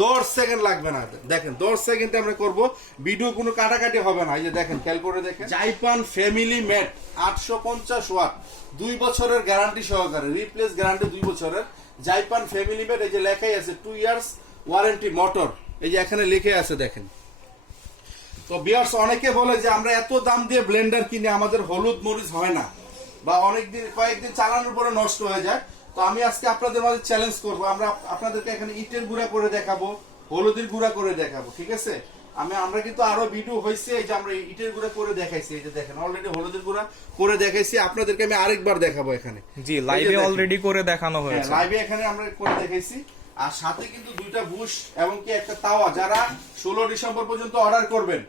10 second লাগবে না, দেখেন 10 সেকেন্ডে আমরা করব, ভিডিও কোনো কাটাকাটি হবে না। এই যে দেখেন, খেয়াল করে দেখেন, জাইপান ফ্যামিলি মেট 850 ওয়াট 2 বছরের গ্যারান্টি সহকারে, রিপ্লেস গ্যারান্টি 2 বছরের জাইপান ফ্যামিলি মেট। এই যে লেখাই আছে 2 ইয়ার্স ওয়ারেন্টি মোটর, এই যে এখানে লিখে আছে দেখেন। তো ভিউয়ার্স, অনেকে বলে যে আমরা এত দাম দিয়ে ব্লেন্ডার কিনে আমাদের হলুদ মরিচ হয় না, বা কয়েকদিন চালানোর পরে নষ্ট হয়ে যায়। তো আমি আজকে আপনাদের মাঝে চ্যালেঞ্জ করব, আমরা আপনাদেরকে এখানে ইটের গুঁড়া করে দেখাবো, হলুদের গুঁড়া করে দেখাবো, ঠিক আছে? আমরা কিন্তু আরো ভিডিও হয়েছে, এই যে আমরা ইটের গুঁড়া করে দেখাইছি, এই যে দেখেন অলরেডি হলুদের গুঁড়া করে দেখাইছি, আপনাদেরকে আমি আরেকবার দেখাবো এখানে। জি, লাইভে অলরেডি করে দেখানো হয়েছে, লাইভে এখানে আমরা করে দেখাইছি। আর সাথে কিন্তু 2টা বুশ এবং কি একটা তাওয়া, যারা 16 ডিসেম্বর পর্যন্ত অর্ডার করবেন,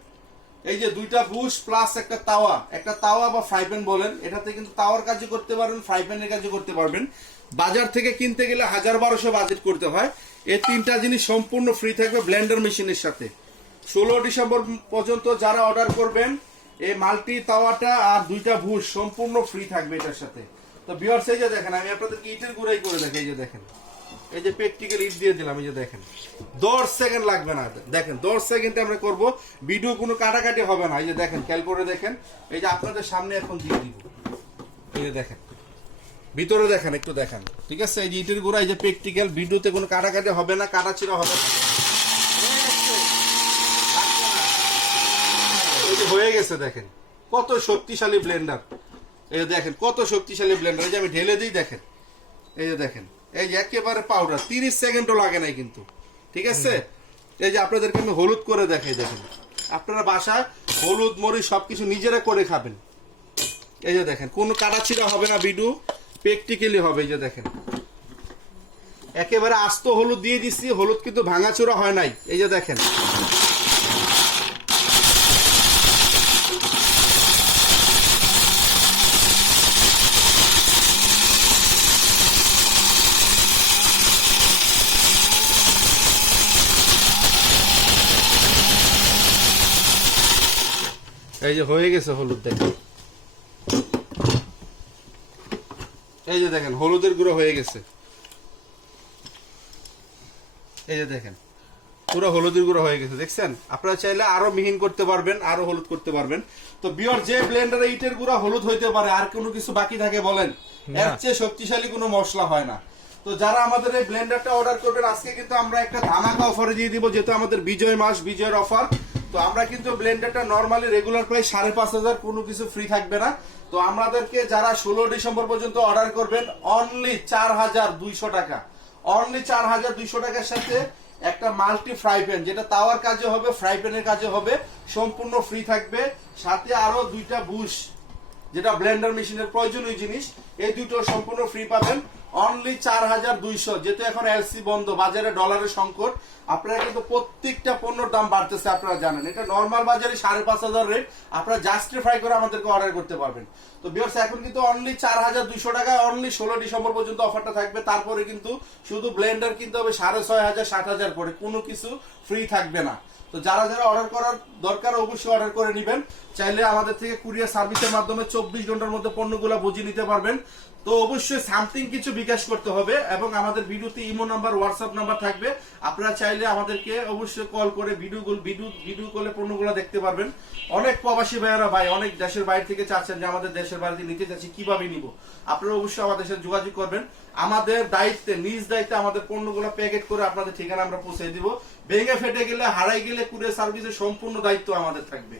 এই যে 2টা বুশ প্লাস একটা তাওয়া বা ফ্রাই প্যান বলেন, এটাতে কিন্তু তাওয়ার কাজে করতে পারবেন, ফ্রাই প্যানের কাজে করতে পারবেন। বাজার থেকে কিনতে গেলে 1000-1200 বাজেট করতে হয়। এই 3টা জিনিস সম্পূর্ণ ফ্রি থাকবে ব্লেন্ডার মেশিনের সাথে। 16 ডিসেম্বর পর্যন্ত যারা অর্ডার করবেন, এই মাল্টি তাওয়াটা আর 2টা বুশ সম্পূর্ণ ফ্রি থাকবে এটার সাথে। তো ভিউয়ার্স, এই যে দেখেন, আমি আপনাদেরকে ইটের গুঁড়াই করে দেখাই, এই যে দেখেন, এই যে প্র্যাকটিক্যাল ইট দিয়ে দিলাম, এই যে দেখেন 10 সেকেন্ড লাগবে না, দেখেন 10 সেকেন্ডে আমরা করব, ভিডিও কোনো কাটাকাটি হবে না। এই যে দেখেন, খেয়াল করে দেখেন, এই যে আপনাদের সামনে এখন দিয়ে দিব, এই যে দেখেন, ভিতরে দেখেন, একটু দেখেন, ঠিক আছে? এই যে ইটের গুঁড়া, এই যে প্র্যাকটিক্যাল, ভিডিওতে কোনো কাটাকাটি হবে না, কাটাছিড়া হবে না। এই যে হয়ে গেছে, দেখেন কত শক্তিশালী ব্লেন্ডার, এই যে দেখেন কত শক্তিশালী ব্লেন্ডার। এই যে আমি ঢেলে দিই, দেখেন, এই যে দেখেন, এই যে একেবারে পাউডার, 30 সেকেন্ডও লাগে নাই কিন্তু, ঠিক আছে? এই যে আপনাদেরকে আমি হলুদ করে দেখাই, দেখেন আপনারা বাসায় হলুদ মরিচ সবকিছু নিজেরা করে খাবেন। এই যে দেখেন, কোনো কাটাছিড়া হবে না, ভিডিও প্র্যাকটিক্যালি হবে। এই যে দেখেন, একেবারে আস্ত হলুদ দিয়ে দিচ্ছি, হলুদ কিন্তু ভাঙাচোরা হয় নাই। এই যে দেখেন, এই যে হয়ে গেছে হলুদ, দেখেন, এই যে দেখেন হলুদের গুঁড়ো হয়ে গেছে, এই যে দেখেন পুরো হলুদের গুঁড়ো হয়ে গেছে, দেখছেন? আপনারা চাইলে আরো মিহিন করতে পারবেন, আরো হলুদ করতে পারবেন। তো ভিউয়ার, যে ব্লেন্ডারে ইটের গুঁড়া হলুদ হইতে পারে, আর কোনো কিছু বাকি থাকে বলেন? এর চেয়ে শক্তিশালী কোনো মশলা হয় না। তো যারা আমাদের এই ব্লেন্ডারটা অর্ডার করবেন, আজকে কিন্তু আমরা একটা ধামাকা অফারে দিয়ে দিব, যেহেতু আমাদের বিজয় মাস, বিজয়ের অফার। তো আমরা কিন্তু ব্লেন্ডারটা নরমালি রেগুলার প্রাইস 5500, কোনো কিছু ফ্রি থাকবে না। তো আমাদেরকে যারা 16 ডিসেম্বর পর্যন্ত অর্ডার করবেন, অনলি 4200 টাকা, অনলি 4200 টাকার সাথে একটা মাল্টি ফ্রাই প্যান, যেটা তাওয়ার কাজে হবে, ফ্রাই প্যানের কাজে হবে, সম্পূর্ণ ফ্রি থাকবে। সাথে আরো 2টা বুশ, যেটা ব্লেন্ডার মেশিনের প্রয়োজনীয় জিনিস, এই দুটো সম্পূর্ণ ফ্রি পাবেন, অনলি 4200। যেহেতু এখন এলসি বন্ধ, বাজারে ডলারের সংকট, আপনারা কিন্তু প্রত্যেকটা পণ্যের দাম বাড়তেছে, আপনারা জানেন। এটা নরমাল বাজারে 5500 রেট, আপনারা জাস্টিফাই করে আমাদেরকে অর্ডার করতে পারবেন। তো ভিউয়ার্স, এখন কিন্তু অনলি 4200 টাকা, অনলি 16 ডিসেম্বর পর্যন্ত অফারটা থাকবে। তারপরে কিন্তু শুধু ব্লেন্ডার কিনতে হবে 6500 7000 করে, কোনো কিছু ফ্রি থাকবে না। তো যারা যারা অর্ডার করার দরকার, অবশ্যই অর্ডার করে নেবেন। চাইলে আমাদের থেকে কুরিয়ার সার্ভিসের মাধ্যমে 24 ঘন্টার মধ্যে পণ্যগুলো বুঝিয়ে নিতে পারবেন। তো অবশ্যই সামথিং কিছু বিকাশ করতে হবে, এবং আমাদের ভিডিওতে ইমো নাম্বার, হোয়াটসঅ্যাপ নাম্বার থাকবে। আপনারা চাইলে আমাদেরকে অবশ্যই কল করে ভিডিও কলে পণ্যগুলো দেখতে পারবেন। অনেক প্রবাসী ভাইয়েরা, ভাই অনেক দেশের বাইরে থেকে চাচ্ছেন যে আমাদের দেশের বাইরে নিতে চাচ্ছি, কিভাবে নিব? আপনারা অবশ্যই আমাদের সাথে যোগাযোগ করবেন। আমাদের দায়িত্বে, নিজ দায়িত্বে আমাদের পণ্যগুলো প্যাকেট করে আপনাদের ঠিকানা আমরা পৌঁছে দিব। ভেঙে ফেটে গেলে, হারাই গেলে কুরিয়ার সার্ভিসের সম্পূর্ণ দায়িত্ব আমাদের থাকবে।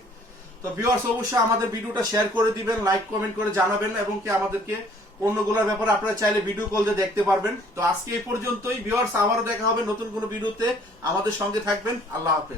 তো ভিউয়ার্স, অবশ্যই আমাদের ভিডিওটা শেয়ার করে দিবেন, লাইক কমেন্ট করে জানাবেন, এবং কি আমাদেরকে পণ্যগুলোর ব্যাপারে আপনারা চাইলে ভিডিও কল দিয়ে দেখতে পারবেন। তো আজকে এই পর্যন্তই ভিউয়ার্স, আবারও দেখা হবে নতুন কোনো ভিডিওতে, আমাদের সঙ্গে থাকবেন। আল্লাহ হাফেজ।